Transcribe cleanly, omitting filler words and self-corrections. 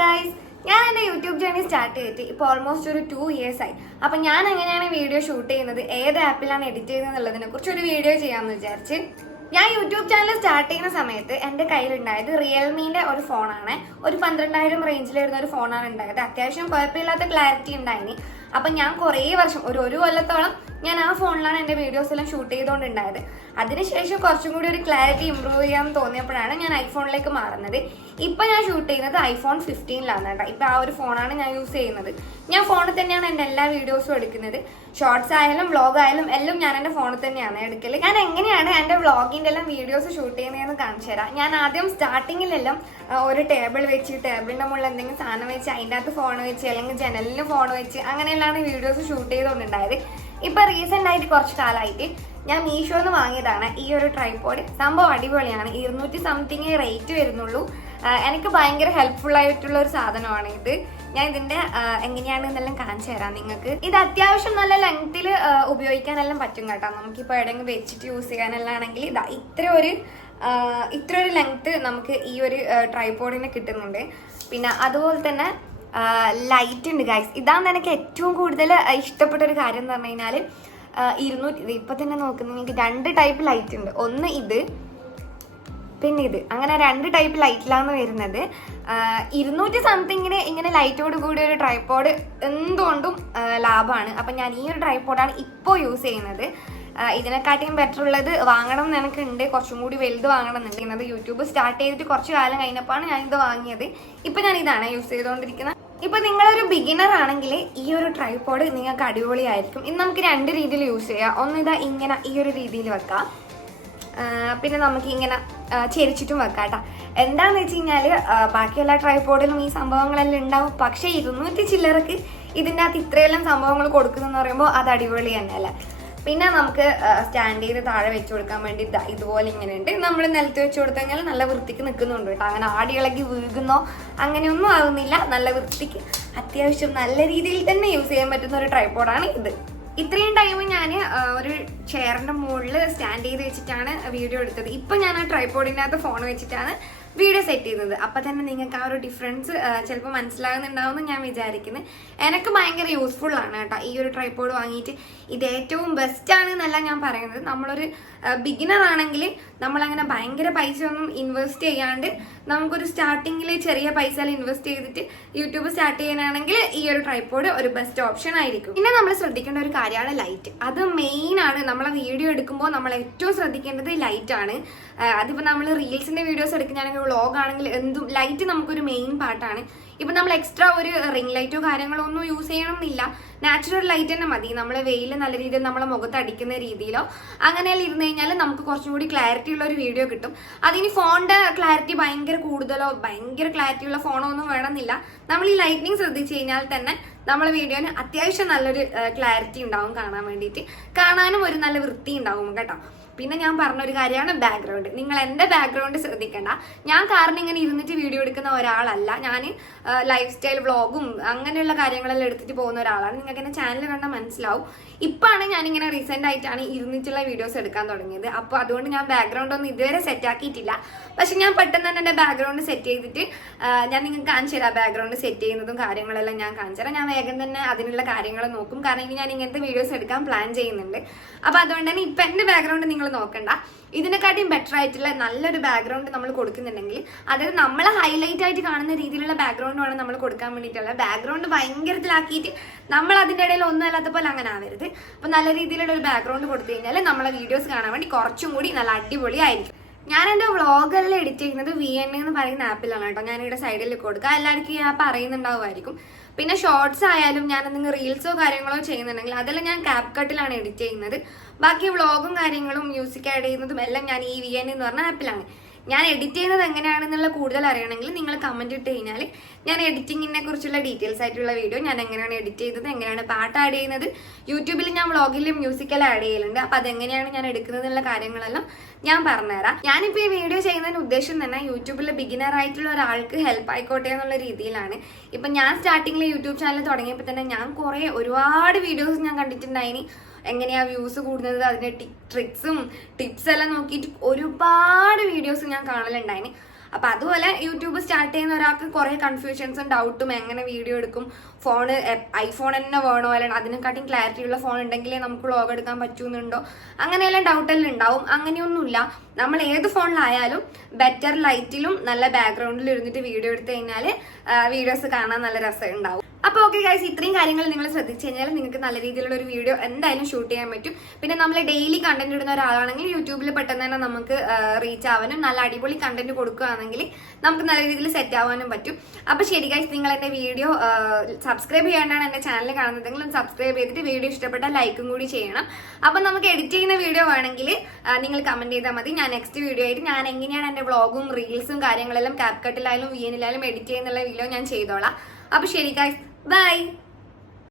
Guys, ഞാൻ എൻ്റെ YouTube journey start ചെയ്തിട്ട് ഇപ്പോൾ ഓൾമോസ്റ്റ് ഒരു 2 years ആയി. അപ്പം ഞാൻ എങ്ങനെയാണ് വീഡിയോ ഷൂട്ട് ചെയ്യുന്നത്, ഏത് ആപ്പിലാണ് എഡിറ്റ് ചെയ്യുന്നത് എന്നുള്ളതിനെ കുറിച്ച് ഒരു വീഡിയോ ചെയ്യാമെന്ന് വിചാരിച്ച് ഞാൻ യൂട്യൂബ് ചാനൽ സ്റ്റാർട്ട് ചെയ്യുന്ന സമയത്ത് എൻ്റെ കയ്യിലുണ്ടായത് റിയൽമീൻ്റെ ഒരു ഫോണാണ്. ഒരു 12,000 റേഞ്ചിൽ വരുന്ന ഒരു ഫോണാണ് ഉണ്ടായത്. അത്യാവശ്യം കുഴപ്പമില്ലാത്ത ക്ലാരിറ്റി ഉണ്ടായിന്. അപ്പം ഞാൻ കുറേ വർഷം ഒരു കൊല്ലത്തോളം ഞാൻ ആ ഫോണിലാണ് എൻ്റെ വീഡിയോസ് എല്ലാം ഷൂട്ട് ചെയ്തുകൊണ്ടുണ്ടായത്. അതിനുശേഷം കുറച്ചും കൂടി ഒരു ക്ലാരിറ്റി ഇമ്പ്രൂവ് ചെയ്യാൻ തോന്നിയപ്പോഴാണ് ഞാൻ ഐഫോണിലേക്ക് മാറുന്നത്. ഇപ്പം ഞാൻ ഷൂട്ട് ചെയ്യുന്നത് iPhone 15 കേട്ടോ. ഇപ്പം ആ ഒരു ഫോണാണ് ഞാൻ യൂസ് ചെയ്യുന്നത്. ഞാൻ ഫോണിൽ തന്നെയാണ് എൻ്റെ എല്ലാ വീഡിയോസും എടുക്കുന്നത്. ഷോർട്സ് ആയാലും വ്ളോഗ് ആയാലും എല്ലാം ഞാൻ എൻ്റെ ഫോണിൽ തന്നെയാണ് എടുക്കൽ. ഞാൻ എങ്ങനെയാണ് എൻ്റെ വ്ളോഗിൻ്റെ എല്ലാം വീഡിയോസ് ഷൂട്ട് ചെയ്യുന്നതെന്ന് കാണിച്ചു തരാം. ഞാൻ ആദ്യം സ്റ്റാർട്ടിങ്ങിലെല്ലാം ഒരു ടേബിൾ വെച്ച് ടേബിളിൻ്റെ മുകളിൽ എന്തെങ്കിലും സാധനം വെച്ച് അതിൻ്റെ അകത്ത് ഫോൺ വെച്ച് അല്ലെങ്കിൽ ജനലിന് ഫോൺ വെച്ച് അങ്ങനെയെല്ലാം വീഡിയോസ് ഷൂട്ട് ചെയ്തുകൊണ്ടുണ്ടായത്. ഇപ്പം റീസെൻ്റ് ആയിട്ട് കുറച്ച് കാലമായിട്ട് ഞാൻ മീഷോന്ന് വാങ്ങിയതാണ് ഈ ഒരു ട്രൈപോഡ്. സംഭവം അടിപൊളിയാണ്. 200 സംതിങ് റേറ്റ് വരുന്നുള്ളൂ. എനിക്ക് ഭയങ്കര ഹെൽപ്ഫുൾ ആയിട്ടുള്ള ഒരു സാധനമാണ് ഇത്. ഞാൻ ഇതിന്റെ എങ്ങനെയാണെന്നെല്ലാം കാണിച്ചു തരാം നിങ്ങൾക്ക്. ഇത് അത്യാവശ്യം നല്ല ലെങ്ത്തിൽ ഉപയോഗിക്കാനെല്ലാം പറ്റും കേട്ടോ. നമുക്കിപ്പോൾ എവിടെയെങ്കിലും വെച്ചിട്ട് യൂസ് ചെയ്യാനെല്ലാം ആണെങ്കിൽ ഇതാ ഇത്ര ഒരു ലെങ്ത്ത് നമുക്ക് ഈ ഒരു ട്രൈപോഡിന് കിട്ടുന്നുണ്ട്. പിന്നെ അതുപോലെ തന്നെ ലൈറ്റ് ഉണ്ട് ഗൈസ്. ഇതാണ് എനിക്ക് ഏറ്റവും കൂടുതൽ ഇഷ്ടപ്പെട്ട ഒരു കാര്യം എന്ന് പറഞ്ഞു കഴിഞ്ഞാൽ 200 ഇപ്പം തന്നെ നോക്കുന്നത് നിങ്ങൾക്ക് 2 ടൈപ്പ് ലൈറ്റ് ഉണ്ട്. ഒന്ന് ഇത്, പിന്നെ ഇത്, അങ്ങനെ 2 ടൈപ്പ് ലൈറ്റിലാണ് വരുന്നത്. 200 സംതിങ്ങിന് ഇങ്ങനെ ലൈറ്റോട് കൂടി ഒരു ട്രൈപോഡ് എന്തുകൊണ്ടും ലാഭമാണ്. അപ്പം ഞാൻ ഈ ഒരു ട്രൈപോഡാണ് ഇപ്പോൾ യൂസ് ചെയ്യുന്നത്. ഇതിനെക്കാട്ടിയും ബെറ്റർ ഉള്ളത് വാങ്ങണം എന്ന് എനിക്കുണ്ട്. കുറച്ചും കൂടി വലുത് വാങ്ങണം എന്നുണ്ട്. യൂട്യൂബ് സ്റ്റാർട്ട് ചെയ്തിട്ട് കുറച്ച് കാലം കഴിഞ്ഞപ്പോഴാണ് ഞാനിത് വാങ്ങിയത്. ഇപ്പം ഞാൻ ഇതാണ് യൂസ് ചെയ്തുകൊണ്ടിരിക്കുന്നത്. ഇപ്പം നിങ്ങളൊരു ബിഗിനർ ആണെങ്കിൽ ഈ ഒരു ട്രൈപോഡ് നിങ്ങൾക്ക് അടിപൊളിയായിരിക്കും. ഇത് നമുക്ക് 2 രീതിയിൽ യൂസ് ചെയ്യാം. ഒന്ന് ഇതാ ഇങ്ങനെ ഈ ഒരു രീതിയിൽ വെക്കാം. പിന്നെ നമുക്ക് ഇങ്ങനെ ചെരിച്ചിട്ടും വെക്കാം കേട്ടോ. എന്താണെന്ന് വെച്ച് കഴിഞ്ഞാൽ ബാക്കിയെല്ലാ ട്രൈപോഡിലും ഈ സംഭവങ്ങളെല്ലാം ഉണ്ടാവും. പക്ഷേ 200 ചില്ലറക്ക് ഇതിൻ്റെ അകത്ത് ഇത്രയെല്ലാം സംഭവങ്ങൾ കൊടുക്കുന്നതെന്ന് പറയുമ്പോൾ അത് അടിപൊളി തന്നെയല്ലേ. പിന്നെ നമുക്ക് സ്റ്റാൻഡ് ചെയ്ത് താഴെ വെച്ച് കൊടുക്കാൻ വേണ്ടി ഇതുപോലെ ഇങ്ങനെ ഉണ്ട്. നമ്മൾ നിലത്ത് വെച്ച് കൊടുത്തു കഴിഞ്ഞാൽ നല്ല വൃത്തിക്ക് നിൽക്കുന്നുണ്ട് കേട്ടോ. അങ്ങനെ ആടി ഇളകി വീഴുന്നോ അങ്ങനെയൊന്നും ആകുന്നില്ല. നല്ല വൃത്തിക്ക് അത്യാവശ്യം നല്ല രീതിയിൽ തന്നെ യൂസ് ചെയ്യാൻ പറ്റുന്ന ഒരു ട്രൈപോഡാണ് ഇത്. ഇത്രയും ടൈം ഞാൻ ഒരു ചെയറിൻ്റെ മുകളിൽ സ്റ്റാൻഡ് ചെയ്ത് വെച്ചിട്ടാണ് വീഡിയോ എടുത്തത്. ഇപ്പം ഞാൻ ആ ട്രൈപോഡിൻ്റെ അകത്ത് ഫോൺ വെച്ചിട്ടാണ് വീഡിയോ സെറ്റ് ചെയ്യുന്നത്. അപ്പം തന്നെ നിങ്ങൾക്ക് ആ ഒരു ഡിഫറൻസ് ചിലപ്പോൾ മനസ്സിലാകുന്നുണ്ടാവുമെന്ന് ഞാൻ വിചാരിക്കുന്നത്. എനിക്ക് ഭയങ്കര യൂസ്ഫുൾ ആണ് കേട്ടോ ഈ ഒരു ട്രൈപോഡ് വാങ്ങിയിട്ട്. ഇത് ഏറ്റവും ബെസ്റ്റാണ് എന്നല്ല ഞാൻ പറയുന്നത്. നമ്മളൊരു ബിഗിനർ ആണെങ്കിൽ നമ്മളങ്ങനെ ഭയങ്കര പൈസ ഒന്നും ഇൻവെസ്റ്റ് ചെയ്യാണ്ട് നമുക്കൊരു സ്റ്റാർട്ടിങ്ങിൽ ചെറിയ പൈസ ഇൻവെസ്റ്റ് ചെയ്തിട്ട് യൂട്യൂബ് സ്റ്റാർട്ട് ചെയ്യാനാണെങ്കിൽ ഈ ഒരു ട്രൈപോഡ് ഒരു ബെസ്റ്റ് ഓപ്ഷൻ ആയിരിക്കും. പിന്നെ നമ്മൾ ശ്രദ്ധിക്കേണ്ട ഒരു കാര്യമാണ് ലൈറ്റ്. അത് മെയിൻ ആണ്. നമ്മളെ വീഡിയോ എടുക്കുമ്പോൾ നമ്മൾ ഏറ്റവും ശ്രദ്ധിക്കേണ്ടത് ലൈറ്റ് ആണ്. അതിപ്പോൾ നമ്മൾ റീൽസിൻ്റെ വീഡിയോസ് എടുക്കുകയാണെങ്കിൽ വ്ളോഗ് ആണെങ്കിൽ എന്തും ലൈറ്റ് നമുക്കൊരു മെയിൻ പാർട്ടാണ്. ഇപ്പം നമ്മൾ എക്സ്ട്രാ ഒരു റിംഗ് ലൈറ്റോ കാര്യങ്ങളോ ഒന്നും യൂസ് ചെയ്യണമെന്നില്ല. നാച്ചുറൽ ലൈറ്റ് തന്നെ മതി. നമ്മൾ വെയിൽ നല്ല രീതിയിൽ നമ്മളെ മുഖത്ത് അടിക്കുന്ന രീതിയിലോ അങ്ങനെയെല്ലാം ഇരുന്ന് കഴിഞ്ഞാൽ നമുക്ക് കുറച്ചും കൂടി ക്ലാരിറ്റി ഉള്ള ഒരു വീഡിയോ കിട്ടും. അതിന് ഫോണിൻ്റെ ക്ലാരിറ്റി ഭയങ്കര കൂടുതലോ ഭയങ്കര ക്ലാരിറ്റി ഉള്ള ഫോണോ ഒന്നും വേണമെന്നില്ല. നമ്മൾ ഈ ലൈറ്റിനിങ് ശ്രദ്ധിച്ചു കഴിഞ്ഞാൽ തന്നെ നമ്മളെ വീഡിയോന് അത്യാവശ്യം നല്ലൊരു ക്ലാരിറ്റി ഉണ്ടാവും. കാണാൻ വേണ്ടിയിട്ട് കാണാനും ഒരു നല്ല വൃത്തി ഉണ്ടാവും കേട്ടോ. പിന്നെ ഞാൻ പറഞ്ഞൊരു കാര്യമാണ് ബാക്ക്ഗ്രൗണ്ട്. നിങ്ങൾ എൻ്റെ ബാക്ക്ഗ്രൗണ്ട് ശ്രദ്ധിക്കേണ്ട. ഞാൻ കാരണം ഇങ്ങനെ ഇരുന്നിട്ട് വീഡിയോ എടുക്കുന്ന ഒരാളല്ല. ഞാൻ ലൈഫ് സ്റ്റൈൽ വ്ളോഗും അങ്ങനെയുള്ള കാര്യങ്ങളെല്ലാം എടുത്തിട്ട് പോകുന്ന ഒരാളാണ്. നിങ്ങൾക്ക് എൻ്റെ ചാനൽ കണ്ടാൽ മനസ്സിലാവും. ഇപ്പോഴാണ് ഞാനിങ്ങനെ റീസെൻ്റ് ആയിട്ടാണ് ഇരുന്നിട്ടുള്ള വീഡിയോസ് എടുക്കാൻ തുടങ്ങിയത്. അപ്പോൾ അതുകൊണ്ട് ഞാൻ ബാക്ക്ഗ്രൗണ്ട് ഒന്നും ഇതുവരെ സെറ്റ് ആക്കിയിട്ടില്ല. പക്ഷെ ഞാൻ പെട്ടെന്ന് തന്നെ എൻ്റെ ബാക്ക്ഗ്രൗണ്ട് സെറ്റ് ചെയ്തിട്ട് ഞാൻ നിങ്ങൾക്ക് കാണിച്ചു തരാം. ബാക്ക്ഗ്രൗണ്ട് സെറ്റ് ചെയ്യുന്നതും കാര്യങ്ങളെല്ലാം ഞാൻ കാണിച്ചു തരാം. ഞാൻ വേഗം തന്നെ അതിനുള്ള കാര്യങ്ങൾ നോക്കും. കാരണം ഇനി ഞാൻ ഇങ്ങനത്തെ വീഡിയോസ് എടുക്കാൻ പ്ലാൻ ചെയ്യുന്നുണ്ട്. അപ്പോൾ അതുകൊണ്ട് തന്നെ ഇപ്പം എൻ്റെ ബാക്ക്ഗ്രൗണ്ട് നിങ്ങൾ നോക്കണ്ട. ഇതിനെക്കാട്ടിയും ബെറ്റർ ആയിട്ടുള്ള നല്ലൊരു ബാക്ക്ഗ്രൗണ്ട് നമ്മൾ കൊടുക്കുന്നുണ്ടെങ്കിൽ, അതായത് നമ്മളെ ഹൈലൈറ്റ് ആയിട്ട് കാണുന്ന രീതിയിലുള്ള ബാക്ക്ഗ്രൗണ്ട് വേണം നമ്മൾ കൊടുക്കാൻ വേണ്ടിയിട്ടുള്ള. ബാക്ക്ഗ്രൗണ്ട് ഭയങ്കരത്തിലാക്കിയിട്ട് നമ്മൾ അതിൻ്റെ ഇടയിൽ ഒന്നും അല്ലാത്ത പോലെ അങ്ങനെ ആവരുത്. അപ്പം നല്ല രീതിയിലുള്ള ഒരു ബാക്ക്ഗ്രൗണ്ട് കൊടുത്തു കഴിഞ്ഞാൽ നമ്മളെ വീഡിയോസ് കാണാൻ വേണ്ടി കുറച്ചും കൂടി നല്ല അടിപൊളിയായിരിക്കും. ഞാൻ എൻ്റെ വ്ളോഗെല്ലാം എഡിറ്റ് ചെയ്യുന്നത് VN എന്ന് പറയുന്ന ആപ്പിലാണ് കേട്ടോ. ഞാനിവിടെ സൈഡിൽ കൊടുക്കുക. എല്ലാവർക്കും ഈ ആപ്പ് അറിയുന്നുണ്ടാവുമായിരിക്കും. പിന്നെ ഷോർട്സ് ആയാലും ഞാൻ എന്തെങ്കിലും റീൽസോ കാര്യങ്ങളോ ചെയ്യുന്നുണ്ടെങ്കിൽ അതെല്ലാം ഞാൻ CapCutലാണ് എഡിറ്റ് ചെയ്യുന്നത്. ബാക്കി വ്ളോഗും കാര്യങ്ങളും മ്യൂസിക് ആഡ് ചെയ്യുന്നതും എല്ലാം ഞാൻ ഈ VN എന്ന് പറഞ്ഞ ആപ്പിലാണ്. ഞാൻ എഡിറ്റ് ചെയ്യുന്നത് എങ്ങനെയാണെന്നുള്ള കൂടുതൽ അറിയണമെങ്കിൽ നിങ്ങൾ കമൻറ്റ് ഇട്ട് കഴിഞ്ഞാൽ ഞാൻ എഡിറ്റിങ്ങിനെ കുറിച്ചുള്ള ഡീറ്റെയിൽസ് ആയിട്ടുള്ള വീഡിയോ, ഞാൻ എങ്ങനെയാണ് എഡിറ്റ് ചെയ്തത്, എങ്ങനെയാണ് പാട്ട് ആഡ് ചെയ്യുന്നത്, യൂട്യൂബിൽ ഞാൻ വ്ളോഗിലും മ്യൂസിക്കെല്ലാം ആഡ് ചെയ്യലുണ്ട്. അപ്പം അതെങ്ങനെയാണ് ഞാൻ എടുക്കുന്നത് എന്നുള്ള കാര്യങ്ങളെല്ലാം ഞാൻ പറഞ്ഞുതരാം. ഞാനിപ്പോൾ ഈ വീഡിയോ ചെയ്യുന്നതിന് ഉദ്ദേശം തന്നെ യൂട്യൂബിൽ ബിഗിനർ ആയിട്ടുള്ള ഒരാൾക്ക് ഹെൽപ്പ് ആയിക്കോട്ടെ എന്നുള്ള രീതിയിലാണ്. ഇപ്പം ഞാൻ സ്റ്റാർട്ടിങ്ങിൽ യൂട്യൂബ് ചാനൽ തുടങ്ങിയപ്പോൾ തന്നെ ഞാൻ ഒരുപാട് വീഡിയോസ് ഞാൻ കണ്ടിട്ടുണ്ടായിനി. എങ്ങനെയാ വ്യൂസ് കൂടുന്നത്, അതിൻ്റെ ട്രിക്സും ടിപ്സ് എല്ലാം നോക്കിയിട്ട് ഒരുപാട് വീഡിയോസ് ഞാൻ കാണലുണ്ടായിന്. അപ്പൊ അതുപോലെ യൂട്യൂബ് സ്റ്റാർട്ട് ചെയ്യുന്ന ഒരാൾക്ക് കുറെ കൺഫ്യൂഷൻസും ഡൗട്ടും എങ്ങനെ വീഡിയോ എടുക്കും, ഫോണ് ഐഫോൺ തന്നെ വേണോ, അല്ലെങ്കിൽ അതിനെക്കാട്ടും ക്ലാരിറ്റി ഉള്ള ഫോൺ ഉണ്ടെങ്കിലേ നമുക്ക് വ്ളോഗ് എടുക്കാൻ പറ്റുന്നുണ്ടോ, അങ്ങനെയെല്ലാം ഡൗട്ടെല്ലാം ഉണ്ടാവും. അങ്ങനെയൊന്നുമില്ല, നമ്മൾ ഏത് ഫോണിലായാലും ബെറ്റർ ലൈറ്റിലും നല്ല ബാക്ക്ഗ്രൗണ്ടിലും ഇരുന്നിട്ട് വീഡിയോ എടുത്തു കഴിഞ്ഞാൽ വീഡിയോസ് കാണാൻ നല്ല രസം ഉണ്ടാവും. അപ്പൊ ഓക്കെ ഗൈസ്, ഇത്രയും കാര്യങ്ങൾ നിങ്ങൾ ശ്രദ്ധിച്ചു കഴിഞ്ഞാൽ നിങ്ങൾക്ക് നല്ല രീതിയിലുള്ള ഒരു വീഡിയോ എന്തായാലും ഷൂട്ട് ചെയ്യാൻ പറ്റും. പിന്നെ നമ്മൾ ഡെയിലി കണ്ടന്റ് ഇടുന്ന ഒരാളാണെങ്കിൽ യൂട്യൂബിൽ പെട്ടെന്ന് തന്നെ നമുക്ക് റീച്ച് ആവാനും നല്ല അടിപൊളി കണ്ടന്റ് കൊടുക്കുകയാണെങ്കിൽ നമുക്ക് നല്ല രീതിയിൽ സെറ്റ് ആവാനും പറ്റും. അപ്പൊ ശരി ഗൈസ്, നിങ്ങൾ എന്റെ വീഡിയോ സബ്സ്ക്രൈബ് ചെയ്യാണ്ടാണ് എന്റെ ചാനൽ കാണുന്നതെങ്കിൽ സബ്സ്ക്രൈബ് ചെയ്തിട്ട് വീഡിയോ ഇഷ്ടപ്പെട്ടാൽ ലൈക്കും കൂടി ചെയ്യണം. അപ്പൊ നമുക്ക് എഡിറ്റ് ചെയ്യുന്ന വീഡിയോ വേണമെങ്കിൽ നിങ്ങൾ കമന്റ് ചെയ്താൽ മതി. ഞാൻ നെക്സ്റ്റ് വീഡിയോ ആയിട്ട് ഞാൻ എങ്ങനെയാണ് എന്റെ വ്ളോഗും റീൽസും കാര്യങ്ങളെല്ലാം ക്യാപ്കട്ടിലായാലും VN-ലായാലും എഡിറ്റ് ചെയ്യുന്നുള്ള വീഡിയോ ഞാൻ ചെയ്തോളാം. അപ്പൊ ശരി ഗൈസ്, ബൈ.